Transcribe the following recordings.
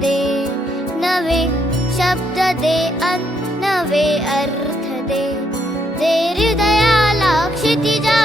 दे नवे शब्द दे नवे अर्थदे। हृदयालाक्षिति जा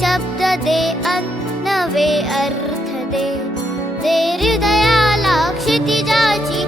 शब्द दे अन नवे अर्थ दे दे हृदयाला क्षितिजाची